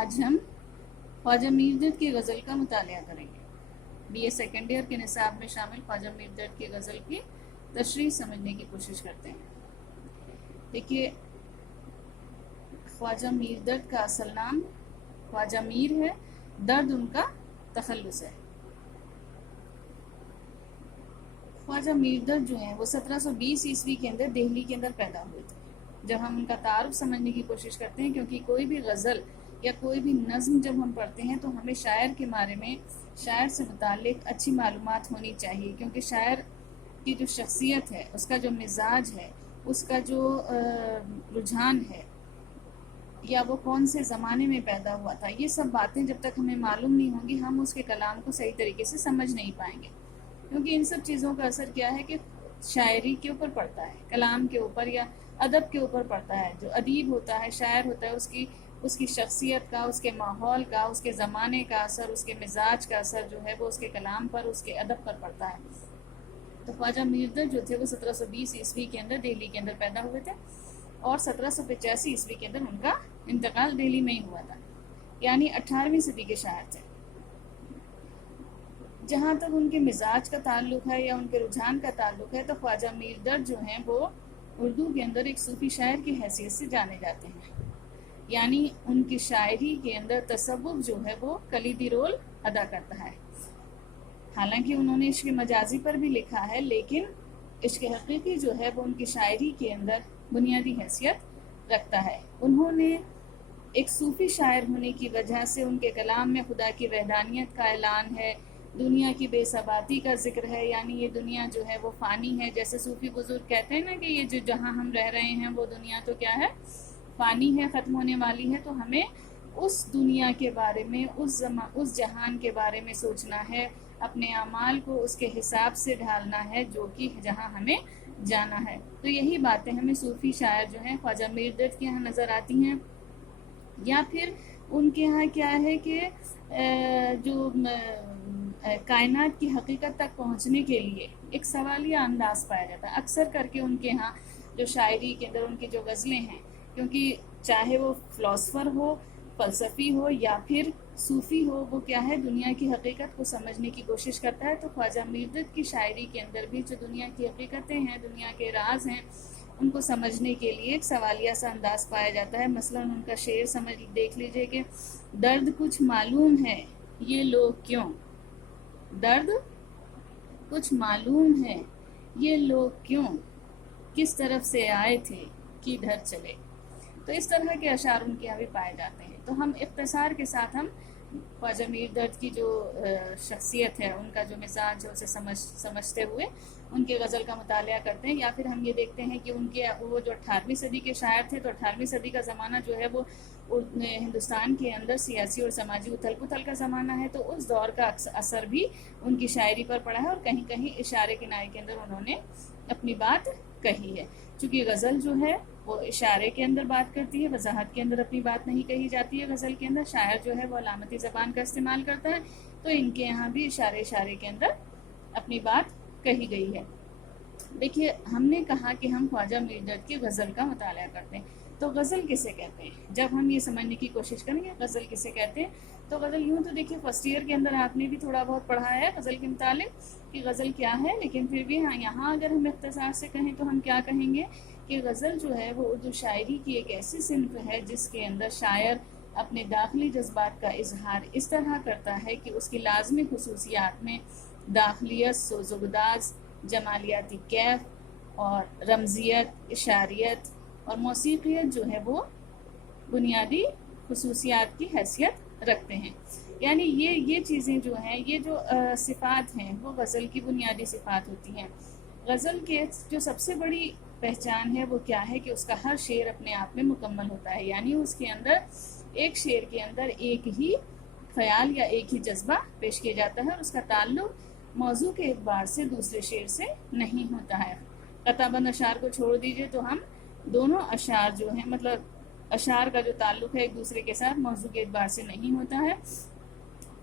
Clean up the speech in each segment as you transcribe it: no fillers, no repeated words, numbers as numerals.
آج ہم خواجہ میردرد کی غزل کا مطالعہ کریں گے۔ بی اے سیکنڈ ایئر کے نصاب میں شامل خواجہ میردرد کی غزل کی تشریح سمجھنے کی کوشش کرتے ہیں۔ دیکھیے، خواجہ میردرد کا اصل نام خواجہ میر ہے، درد ان کا تخلص ہے۔ خواجہ میردرد جو ہیں وہ 1720 عیسوی کے اندر دہلی کے اندر پیدا ہوئے تھے۔ جب ہم ان کا تعارف سمجھنے کی کوشش کرتے ہیں، کیونکہ کوئی بھی غزل یا کوئی بھی نظم جب ہم پڑھتے ہیں تو ہمیں شاعر کے بارے میں، شاعر سے متعلق اچھی معلومات ہونی چاہیے، کیونکہ شاعر کی جو شخصیت ہے، اس کا جو مزاج ہے، اس کا جو رجحان ہے، یا وہ کون سے زمانے میں پیدا ہوا تھا، یہ سب باتیں جب تک ہمیں معلوم نہیں ہوں گی ہم اس کے کلام کو صحیح طریقے سے سمجھ نہیں پائیں گے۔ کیونکہ ان سب چیزوں کا اثر کیا ہے کہ شاعری کے اوپر پڑتا ہے، کلام کے اوپر یا ادب کے اوپر پڑتا ہے۔ جو ادیب ہوتا ہے، شاعر ہوتا ہے، اس کی شخصیت کا، اس کے ماحول کا، اس کے زمانے کا اثر، اس کے مزاج کا اثر جو ہے وہ اس کے کلام پر، اس کے ادب پر پڑتا ہے۔ تو خواجہ میردرد جو تھے وہ 1720 عیسوی کے اندر دہلی کے اندر پیدا ہوئے تھے، اور 1785 عیسوی کے اندر ان کا انتقال دہلی میں ہی ہوا تھا، یعنی 18ویں صدی کے شاعر تھے۔ جہاں تک ان کے مزاج کا تعلق ہے یا ان کے رجحان کا تعلق ہے، تو خواجہ میردرد جو ہیں وہ اردو کے اندر ایک صوفی شاعر کی حیثیت سے جانے جاتے ہیں، یعنی ان کی شاعری کے اندر تصوف جو ہے وہ کلیدی رول ادا کرتا ہے۔ حالانکہ انہوں نے عشق مجازی پر بھی لکھا ہے، لیکن عشق حقیقی جو ہے وہ ان کی شاعری کے اندر بنیادی حیثیت رکھتا ہے۔ انہوں نے ایک صوفی شاعر ہونے کی وجہ سے ان کے کلام میں خدا کی وحدانیت کا اعلان ہے، دنیا کی بے ثباتی کا ذکر ہے، یعنی یہ دنیا جو ہے وہ فانی ہے۔ جیسے صوفی بزرگ کہتے ہیں نا کہ یہ جو جہاں ہم رہ رہے ہیں وہ دنیا تو کیا ہے، فانی ہے، ختم ہونے والی ہے۔ تو ہمیں اس دنیا کے بارے میں، اس جہان کے بارے میں سوچنا ہے، اپنے اعمال کو اس کے حساب سے ڈھالنا ہے جو کہ جہاں ہمیں جانا ہے۔ تو یہی باتیں ہمیں صوفی شاعر جو ہیں خواجہ میردرد کے یہاں نظر آتی ہیں۔ یا پھر ان کے ہاں کیا ہے کہ جو کائنات کی حقیقت تک پہنچنے کے لیے ایک سوالیہ انداز پایا جاتا ہے۔ اکثر کر کے ان کے ہاں جو شاعری کے اندر ان کی جو غزلیں ہیں، کیونکہ چاہے وہ فلاسفر ہو، فلسفی ہو یا پھر صوفی ہو، وہ کیا ہے، دنیا کی حقیقت کو سمجھنے کی کوشش کرتا ہے۔ تو خواجہ میردرد کی شاعری کے اندر بھی جو دنیا کی حقیقتیں ہیں، دنیا کے راز ہیں، ان کو سمجھنے کے لیے ایک سوالیہ سا انداز پایا جاتا ہے۔ مثلا ان کا شعر دیکھ لیجئے کہ درد کچھ معلوم ہے یہ لوگ کیوں، درد کچھ معلوم ہے یہ لوگ کیوں، کس طرف سے آئے تھے کدھر چلے۔ تو اس طرح کے اشعار ان کے یہاں بھی پائے جاتے ہیں۔ تو ہم اختصار کے ساتھ ہم خواجہ میردرد کی جو شخصیت ہے، ان کا جو مزاج ہے، اسے سمجھتے ہوئے ان کے غزل کا مطالعہ کرتے ہیں۔ یا پھر ہم یہ دیکھتے ہیں کہ وہ جو 18ویں صدی کے شاعر تھے، تو 18ویں صدی کا زمانہ جو ہے وہ ہندوستان کے اندر سیاسی اور سماجی اتھل پتھل کا زمانہ ہے، تو اس دور کا اثر بھی ان کی شاعری پر پڑا ہے، اور کہیں کہیں اشارے کنارے کے اندر انہوں نے اپنی بات کہی ہے۔ چونکہ غزل جو ہے وہ اشارے کے اندر بات کرتی ہے، وضاحت کے اندر اپنی بات نہیں کہی جاتی ہے۔ غزل کے اندر شاعر جو ہے وہ علامتی زبان کا استعمال کرتا ہے، تو ان کے یہاں بھی اشارے کے اندر اپنی بات کہی گئی ہے۔ دیکھیے، ہم نے کہا کہ ہم خواجہ میردرد کی غزل کا مطالعہ کرتے ہیں، تو غزل کسے کہتے ہیں؟ جب ہم یہ سمجھنے کی کوشش کریں گے غزل کسے کہتے ہیں، تو غزل یوں تو دیکھیے فرسٹ ایئر کے اندر آپ نے بھی تھوڑا بہت پڑھا ہے غزل کے متعلق کہ غزل کیا ہے، لیکن پھر بھی یہاں اگر ہم اختصار سے کہیں تو ہم کیا کہیں گے کہ غزل جو ہے وہ اردو شاعری کی ایک ایسی صنف ہے جس کے اندر شاعر اپنے داخلی جذبات کا اظہار اس طرح کرتا ہے کہ اس کی لازمی خصوصیات میں داخلیت، سوز و گداز، جمالیاتی کیف اور رمزیت، اشاریت اور موسیقیت جو ہے وہ بنیادی خصوصیات کی حیثیت رکھتے ہیں۔ یعنی یہ چیزیں جو ہیں، یہ جو صفات ہیں وہ غزل کی بنیادی صفات ہوتی ہیں۔ غزل کے جو سب سے بڑی پہچان ہے وہ کیا ہے کہ اس کا ہر شعر اپنے آپ میں مکمل ہوتا ہے، یعنی اس کے اندر ایک شعر کے اندر ایک ہی خیال یا ایک ہی جذبہ پیش کیا جاتا ہے، اور اس کا تعلق موضوع کے اعتبار سے دوسرے شعر سے نہیں ہوتا ہے۔ قطع بند اشعار کو چھوڑ دیجئے تو ہم دونوں اشعار جو ہیں، مطلب اشعار کا جو تعلق ہے ایک دوسرے کے ساتھ موضوع کے اعتبار سے نہیں ہوتا ہے،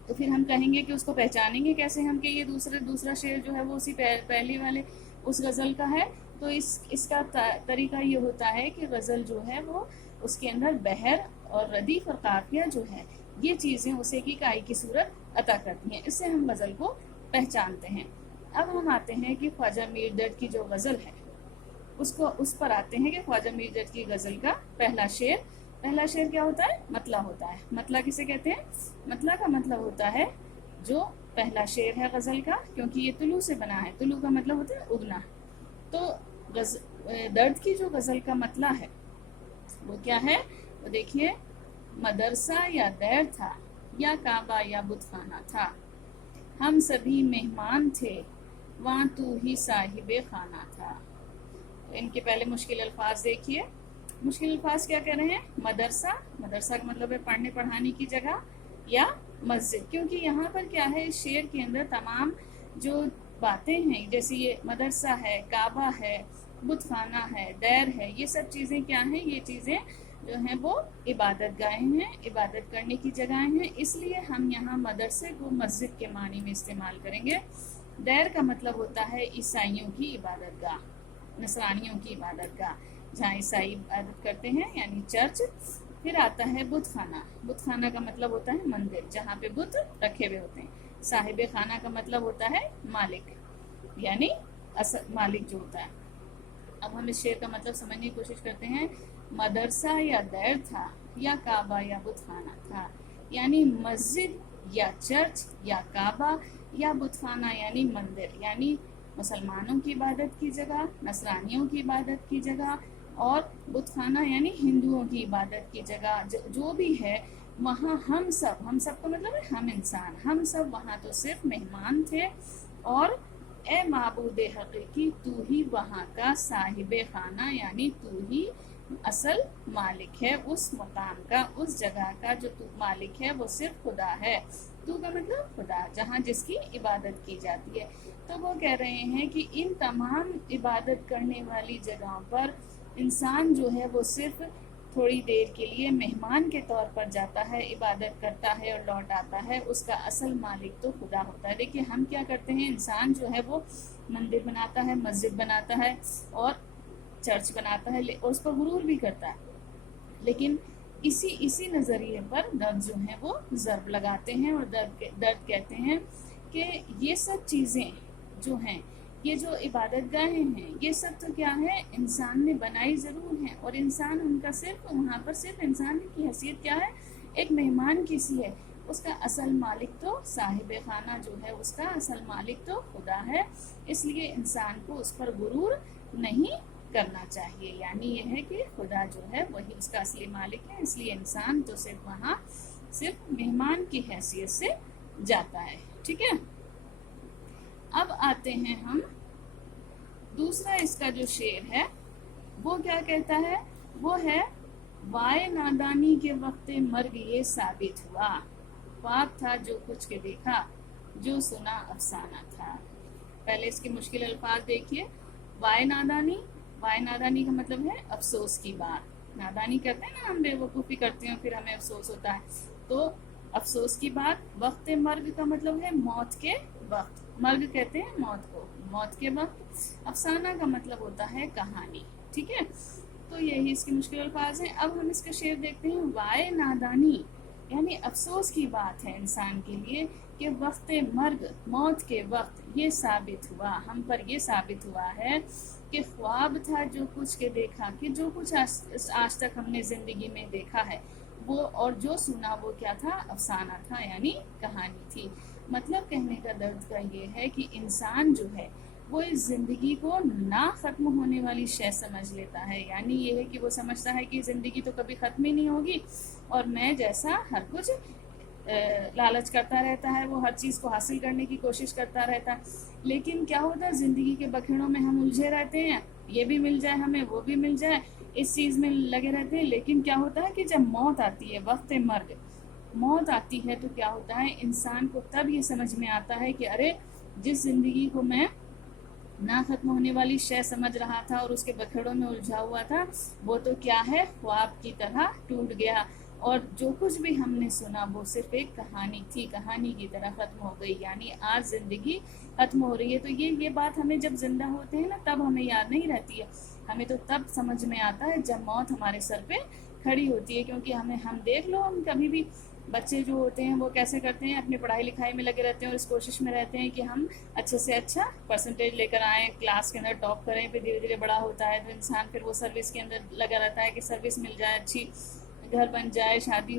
تو پھر ہم کہیں گے کہ اس کو پہچانیں گے کیسے ہم کہ یہ دوسرا شعر جو ہے وہ اسی پہلی والے اس غزل کا ہے۔ تو اس کا طریقہ یہ ہوتا ہے کہ غزل جو ہے وہ اس کے اندر بحر اور ردیف اور قافیہ جو ہے یہ چیزیں اسے کی کائی کی صورت عطا کرتی ہیں، اس سے ہم غزل کو پہچانتے ہیں۔ اب ہم آتے ہیں کہ خواجہ میر درد کی جو غزل ہے اس پر آتے ہیں کہ خواجہ میر درد کی غزل کا پہلا شعر کیا ہوتا ہے؟ مطلع ہوتا ہے۔ مطلع کسے کہتے ہیں؟ مطلع کا مطلب ہوتا ہے جو پہلا شعر ہے غزل کا، کیونکہ یہ طلوع سے بنا ہے، طلوع کا مطلب ہوتا ہے اگنا۔ تو درد کی جو غزل کا مطلع ہے وہ کیا ہے؟ وہ دیکھیے، مدرسہ یا دیر تھا یا کعبہ یا بت خانہ تھا، ہم سبھی مہمان تھے وہاں تو ہی صاحب خانہ تھا۔ ان کے پہلے مشکل الفاظ دیکھیے، مشکل الفاظ کیا کہہ رہے ہیں؟ مدرسہ کا مطلب ہے پڑھنے پڑھانے کی جگہ یا مسجد، کیونکہ یہاں پر کیا ہے، اس شعر کے اندر تمام جو باتیں ہیں جیسے یہ مدرسہ ہے، کعبہ ہے، بت خانہ ہے، دیر ہے، یہ سب چیزیں کیا ہیں؟ یہ چیزیں جو ہیں وہ عبادت گاہیں ہیں، عبادت کرنے کی جگہیں ہیں، اس لیے ہم یہاں مدرسے کو مسجد کے معنی میں استعمال کریں گے۔ دیر کا مطلب ہوتا ہے عیسائیوں کی عبادت گاہ، نصرانیوں کی عبادت گاہ، جہاں عیسائی عبادت کرتے ہیں یعنی چرچ۔ پھر آتا ہے بت خانہ، بت خانہ کا مطلب ہوتا ہے مندر جہاں پہ بت رکھے ہوئے ہوتے ہیں۔ صاحب خانہ کا مطلب ہوتا ہے مالک، یعنی اصل مالک جو ہوتا ہے۔ اب ہم اس شعر کا مطلب سمجھنے کی کوشش کرتے ہیں۔ مدرسہ یا دیر تھا یا کعبہ یا بت خانہ تھا، یعنی مسجد یا چرچ یا کعبہ یا بت خانہ یعنی مندر، یعنی مسلمانوں کی عبادت کی جگہ، نصرانیوں کی عبادت کی جگہ، اور بت خانہ یعنی ہندوؤں کی عبادت کی جگہ جو بھی ہے، وہاں ہم سب کا مطلب ہے ہم انسان، ہم سب وہاں تو صرف مہمان تھے، اور اے معبود حقیقی تو ہی وہاں کا صاحب خانہ، یعنی تو ہی اصل مالک ہے اس مقام کا، اس جگہ کا جو تو مالک ہے وہ صرف خدا ہے۔ تو کا مطلب خدا، جہاں جس کی عبادت کی جاتی ہے۔ تو وہ کہہ رہے ہیں کہ ان تمام عبادت کرنے والی جگہوں پر انسان جو ہے وہ صرف تھوڑی دیر کے لیے مہمان کے طور پر جاتا ہے، عبادت کرتا ہے اور لوٹ آتا ہے، اس کا اصل مالک تو خدا ہوتا ہے۔ دیکھیے ہم کیا کرتے ہیں، انسان جو ہے وہ مندر بناتا ہے، مسجد بناتا ہے اور چرچ بناتا ہے اور اس پر غرور بھی کرتا ہے، لیکن اسی نظریے پر درد جو ہیں وہ ضرب لگاتے ہیں اور درد کہتے ہیں کہ یہ سب چیزیں جو ہیں، یہ جو عبادت گاہیں ہیں، یہ سب تو کیا ہے، انسان نے بنائی ضرور ہیں، اور انسان ان کا صرف وہاں پر صرف انسان کی حیثیت کیا ہے، ایک مہمان کی سی ہے، اس کا اصل مالک تو صاحب خانہ جو ہے، اس کا اصل مالک تو خدا ہے، اس لیے انسان کو اس پر غرور نہیں کرنا چاہیے، یعنی یہ ہے کہ خدا جو ہے وہی اس کا اصلی مالک ہے، اس لیے انسان تو صرف وہاں صرف مہمان کی حیثیت سے جاتا ہے۔ ٹھیک ہے، اب آتے ہیں ہم دوسرا اس کا جو شعر ہے وہ کیا کہتا ہے، وہ ہے وائے نادانی کے وقت مرگ یہ ثابت ہوا، خواب تھا جو کچھ کے دیکھا، جو سنا افسانہ تھا۔ پہلے اس کے مشکل الفاظ دیکھیے، وائے نادانی کا مطلب ہے افسوس کی بات، نادانی کرتے ہیں نا ہم، بے وقوفی کرتے ہیں پھر ہمیں افسوس ہوتا ہے، تو افسوس کی بات۔ وقت مرگ کا مطلب ہے موت کے وقت، مرگ کہتے ہیں موت کو، موت کے وقت۔ افسانہ کا مطلب ہوتا ہے کہانی۔ ٹھیک ہے، تو یہی اس کے مشکل الفاظ ہیں۔ اب ہم اس کا شعر دیکھتے ہیں۔ وائے نادانی یعنی افسوس کی بات ہے انسان کے لیے کہ وقت مرگ، موت کے وقت یہ ثابت ہوا، ہم پر یہ ثابت ہوا ہے کہ خواب تھا جو کچھ کے دیکھا، کہ جو کچھ آج تک ہم نے زندگی میں دیکھا ہے وہ، اور جو سنا وہ کیا تھا، افسانہ تھا، یعنی کہانی تھی۔ مطلب کہنے کا درد کا یہ ہے کہ انسان جو ہے وہ اس زندگی کو نہ ختم ہونے والی شے سمجھ لیتا ہے، یعنی یہ ہے کہ وہ سمجھتا ہے کہ زندگی تو کبھی ختم ہی نہیں ہوگی، اور میں جیسا ہر کچھ لالچ کرتا رہتا ہے، وہ ہر چیز کو حاصل کرنے کی کوشش کرتا رہتا ہے، لیکن کیا ہوتا ہے زندگی کے بکھیڑوں میں ہم الجھے رہتے ہیں، یہ بھی مل جائے ہمیں، وہ بھی مل جائے، اس چیز میں لگے رہتے ہیں، لیکن کیا ہوتا ہے کہ جب موت آتی ہے، وقت مرگ موت آتی ہے، تو کیا ہوتا ہے انسان کو تب یہ سمجھ میں آتا ہے کہ ارے جس زندگی کو میں نہ ختم ہونے والی شے سمجھ رہا تھا اور اس کے بکھیڑوں میں الجھا ہوا تھا، وہ تو کیا ہے، خواب کی طرح ٹوٹ گیا، اور جو کچھ بھی ہم نے سنا وہ صرف ایک کہانی تھی، کہانی کی طرح ختم ہو گئی، یعنی آج زندگی ختم ہو رہی ہے۔ تو یہ بات ہمیں جب زندہ ہوتے ہیں نا تب ہمیں یاد نہیں رہتی ہے، ہمیں تو تب سمجھ میں آتا ہے جب موت ہمارے سر پہ کھڑی ہوتی ہے، کیونکہ ہم دیکھ لو، ہم کبھی بھی بچے جو ہوتے ہیں وہ کیسے کرتے ہیں، اپنی پڑھائی لکھائی میں لگے رہتے ہیں اور اس کوشش میں رہتے ہیں کہ ہم اچھے سے اچھا پرسنٹیج لے کر آئیں، کلاس کے اندر ٹاپ کریں، پھر دھیرے دھیرے بڑا ہوتا ہے تو انسان پھر وہ سروس کے اندر لگا رہتا ہے کہ سروس مل جائے، اچھی گھر بن جائے، شادی